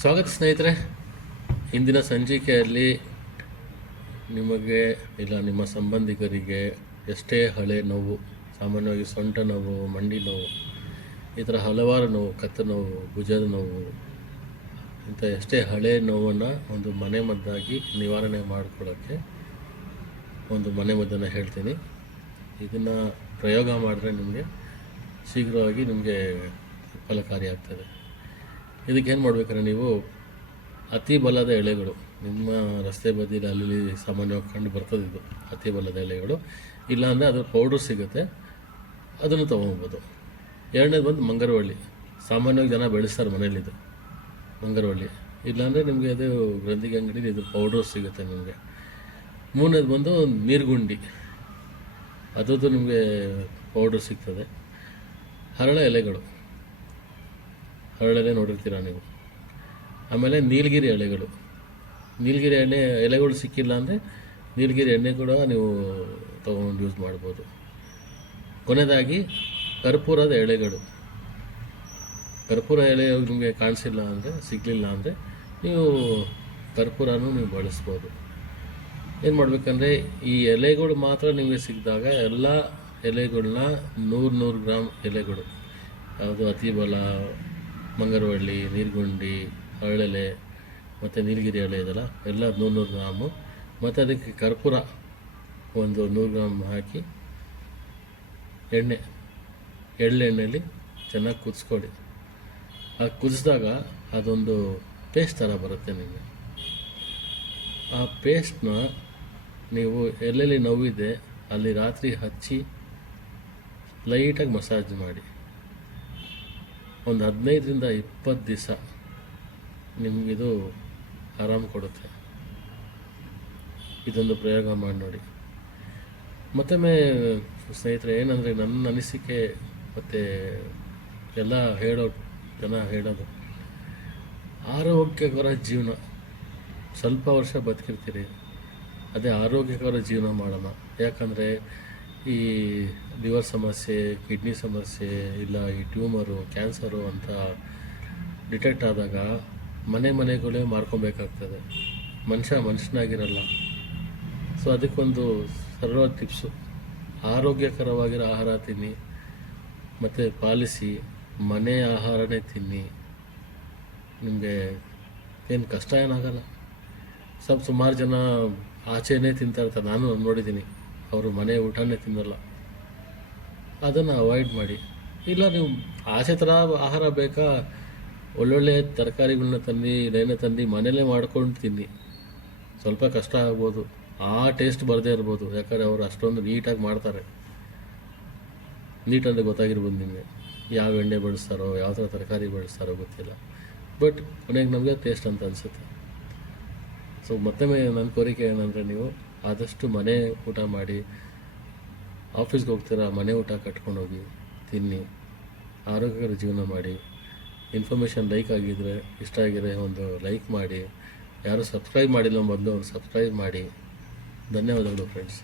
ಸ್ವಾಗತ ಸ್ನೇಹಿತರೆ. ಇಂದಿನ ಸಂಚಿಕೆಯಲ್ಲಿ ನಿಮಗೆ ಇಲ್ಲ ನಿಮ್ಮ ಸಂಬಂಧಿಕರಿಗೆ ಎಷ್ಟೇ ಹಳೆ ನೋವು, ಸಾಮಾನ್ಯವಾಗಿ ಸೊಂಟ ನೋವು, ಮಂಡಿ ನೋವು, ಈ ಥರ ಹಲವಾರು ನೋವು, ಕತ್ತು ನೋವು, ಭುಜದ ನೋವು, ಇಂಥ ಎಷ್ಟೇ ಹಳೆ ನೋವನ್ನು ಒಂದು ಮನೆಮದ್ದಾಗಿ ನಿವಾರಣೆ ಮಾಡ್ಕೊಳ್ಳೋಕ್ಕೆ ಒಂದು ಮನೆಮದ್ದನ್ನು ಹೇಳ್ತೀನಿ. ಇದನ್ನು ಪ್ರಯೋಗ ಮಾಡಿದ್ರೆ ನಿಮಗೆ ಶೀಘ್ರವಾಗಿ ನಿಮಗೆ ಫಲಕಾರಿಯಾಗ್ತದೆ. ಇದಕ್ಕೇನು ಮಾಡ್ಬೇಕಾದ್ರೆ ನೀವು ಅತಿ ಬಲದ ಎಲೆಗಳು, ನಿಮ್ಮ ರಸ್ತೆ ಬದಿಯಲ್ಲಿ ಅಲ್ಲಿ ಸಾಮಾನ್ಯವಾಗಿ ಕಂಡು ಬರ್ತದೆ. ಇದು ಅತಿ ಬಲದ ಎಲೆಗಳು, ಇಲ್ಲಾಂದರೆ ಅದರ ಪೌಡ್ರ್ ಸಿಗುತ್ತೆ, ಅದನ್ನು ತೊಗೊಬೋದು. ಎರಡನೇದು ಬಂದು ಮಂಗರವಳ್ಳಿ. ಸಾಮಾನ್ಯವಾಗಿ ಜನ ಬೆಳೆಸ್ತಾರೆ ಮನೇಲಿದ್ದು ಮಂಗರವಳ್ಳಿ, ಇಲ್ಲಾಂದರೆ ನಿಮಗೆ ಅದು ಗ್ರಂಥಿಗೆ ಅಂಗಡಿಲಿ ಇದು ಪೌಡ್ರ್ ಸಿಗುತ್ತೆ ನಿಮಗೆ. ಮೂರನೇದು ಬಂದು ನೀರ್ಗುಂಡಿ, ಅದರದ್ದು ನಿಮಗೆ ಪೌಡ್ರ್ ಸಿಗ್ತದೆ. ಹರಳೆ ಎಲೆಗಳು, ಹರಳೆಲೆ ನೋಡಿರ್ತೀರ ನೀವು. ಆಮೇಲೆ ನೀಲಗಿರಿ ಎಲೆಗಳು, ನೀಲಗಿರಿ ಎಲೆಗಳು ಸಿಕ್ಕಿಲ್ಲ ಅಂದರೆ ನೀಲಗಿರಿ ಎಣ್ಣೆ ಕೂಡ ನೀವು ತೊಗೊಂಡು ಯೂಸ್ ಮಾಡ್ಬೋದು. ಕೊನೆಯದಾಗಿ ಕರ್ಪೂರದ ಎಲೆಗಳು. ಕರ್ಪೂರ ಎಲೆ ನಿಮಗೆ ಕಾಣಿಸಿಲ್ಲ ಅಂದರೆ, ಸಿಗಲಿಲ್ಲ ಅಂದರೆ ನೀವು ಕರ್ಪೂರನೂ ನೀವು ಬಳಸ್ಬೋದು. ಏನು ಮಾಡಬೇಕಂದ್ರೆ ಈ ಎಲೆಗಳು ಮಾತ್ರ ನಿಮಗೆ ಸಿಕ್ಕಿದಾಗ ಎಲ್ಲ ಎಲೆಗಳನ್ನ 100 ಗ್ರಾಮ್ ಎಲೆಗಳು, ಯಾವುದು ಅತಿ ಬಲ, ಮಂಗರವಳ್ಳಿ, ನೀರ್ಗುಂಡಿ, ಹರಳೆಲೆ ಮತ್ತು ನೀಲಗಿರಿ ಎಲೆ ಇದೆಲ್ಲ ಎಲ್ಲ 100 ಗ್ರಾಮು, ಮತ್ತು ಅದಕ್ಕೆ ಕರ್ಪೂರ ಒಂದು 100 ಗ್ರಾಮ್ ಹಾಕಿ ಎಳ್ಳೆಣ್ಣೆಯಲ್ಲಿ ಚೆನ್ನಾಗಿ ಕುದಿಸ್ಕೊಳ್ಳಿ. ಆ ಕುದಿಸಿದಾಗ ಅದೊಂದು ಪೇಸ್ಟ್ ಥರ ಬರುತ್ತೆ ನಿಮಗೆ. ಆ ಪೇಸ್ಟ್ನ ನೀವು ಎಲ್ಲೆಲ್ಲಿ ನೋವಿದೆ ಅಲ್ಲಿ ರಾತ್ರಿ ಹಚ್ಚಿ ಲೈಟಾಗಿ ಮಸಾಜ್ ಮಾಡಿ ಒಂದು 15ರಿಂದ 20 ದಿವಸ ನಿಮಗಿದು ಆರಾಮ ಕೊಡುತ್ತೆ. ಇದೊಂದು ಪ್ರಯೋಗ ಮಾಡಿ ನೋಡಿ. ಮತ್ತೊಮ್ಮೆ ಸ್ನೇಹಿತರೆ, ಏನಂದರೆ ನನ್ನ ಅನಿಸಿಕೆ ಮತ್ತು ಎಲ್ಲ ಜನ ಹೇಳೋದು, ಆರೋಗ್ಯಕರ ಜೀವನ, ಸ್ವಲ್ಪ ವರ್ಷ ಬದುಕಿರ್ತೀರಿ, ಅದೇ ಆರೋಗ್ಯಕರ ಜೀವನ ಮಾಡೋಣ. ಯಾಕಂದರೆ ಈ ಲಿವರ್ ಸಮಸ್ಯೆ, ಕಿಡ್ನಿ ಸಮಸ್ಯೆ, ಇಲ್ಲ ಈ ಟ್ಯೂಮರು, ಕ್ಯಾನ್ಸರು ಅಂತ ಡಿಟೆಕ್ಟ್ ಆದಾಗ ಮನೆಗಳೇ ಮಾರ್ಕೊಬೇಕಾಗ್ತದೆ. ಮನುಷ್ಯನಾಗಿರಲ್ಲ. ಸೊ ಅದಕ್ಕೊಂದು ಸರಳವಾದ ಟಿಪ್ಸು, ಆರೋಗ್ಯಕರವಾಗಿರೋ ಆಹಾರ ತಿನ್ನಿ ಮತ್ತು ಪಾಲಿಸಿ, ಮನೆ ಆಹಾರನೇ ತಿನ್ನಿ. ನಿಮಗೆ ಏನು ಕಷ್ಟ ಏನಾಗಲ್ಲ. ಸುಮಾರು ಜನ ಆಚೆನೇ ತಿಂತಾ ಇರ್ತಾರೆ, ನಾನು ನೋಡಿದ್ದೀನಿ. ಅವರು ಮನೆ ಊಟನೇ ತಿನ್ನಲ್ಲ. ಅದನ್ನು ಅವಾಯ್ಡ್ ಮಾಡಿ. ಇಲ್ಲ ನೀವು ಆಸೆ ಥರ ಆಹಾರ ಬೇಕಾ, ಒಳ್ಳೊಳ್ಳೆ ತರಕಾರಿಗಳನ್ನ ತಂದು ಮನೇಲೇ ಮಾಡ್ಕೊಂಡು ತಿನ್ನಿ. ಸ್ವಲ್ಪ ಕಷ್ಟ ಆಗ್ಬೋದು, ಆ ಟೇಸ್ಟ್ ಬರದೇ ಇರ್ಬೋದು, ಯಾಕಂದರೆ ಅವರು ಅಷ್ಟೊಂದು ನೀಟಾಗಿ ಮಾಡ್ತಾರೆ. ನೀಟಂದರೆ ಗೊತ್ತಾಗಿರ್ಬೋದು ನಿಮಗೆ, ಯಾವ ಎಣ್ಣೆ ಬಳಸ್ತಾರೋ, ಯಾವ ಥರ ತರಕಾರಿ ಬಳಸ್ತಾರೋ ಗೊತ್ತಿಲ್ಲ. ಬಟ್ ಕೊನೆಗೆ ನಮಗೆ ಟೇಸ್ಟ್ ಅಂತ ಅನಿಸುತ್ತೆ. ಸೊ ಮತ್ತೊಮ್ಮೆ ನನ್ನ ಕೋರಿಕೆ ಏನಂದರೆ, ನೀವು ಆದಷ್ಟು ಮನೆ ಊಟ ಮಾಡಿ. ಆಫೀಸ್ಗೆ ಹೋಗ್ತೀರಾ, ಮನೆ ಊಟ ಕಟ್ಕೊಂಡೋಗಿ ತಿನ್ನಿ, ಆರೋಗ್ಯಕರ ಜೀವನ ಮಾಡಿ. ಇನ್ಫಾರ್ಮೇಷನ್ ಇಷ್ಟ ಆಗಿದ್ರೆ ಒಂದು ಲೈಕ್ ಮಾಡಿ. ಯಾರು ಸಬ್ಸ್ಕ್ರೈಬ್ ಮಾಡಿಲ್ಲ ಮೊದಲು ಒಂದು ಸಬ್ಸ್ಕ್ರೈಬ್ ಮಾಡಿ. ಧನ್ಯವಾದಗಳು ಫ್ರೆಂಡ್ಸ್.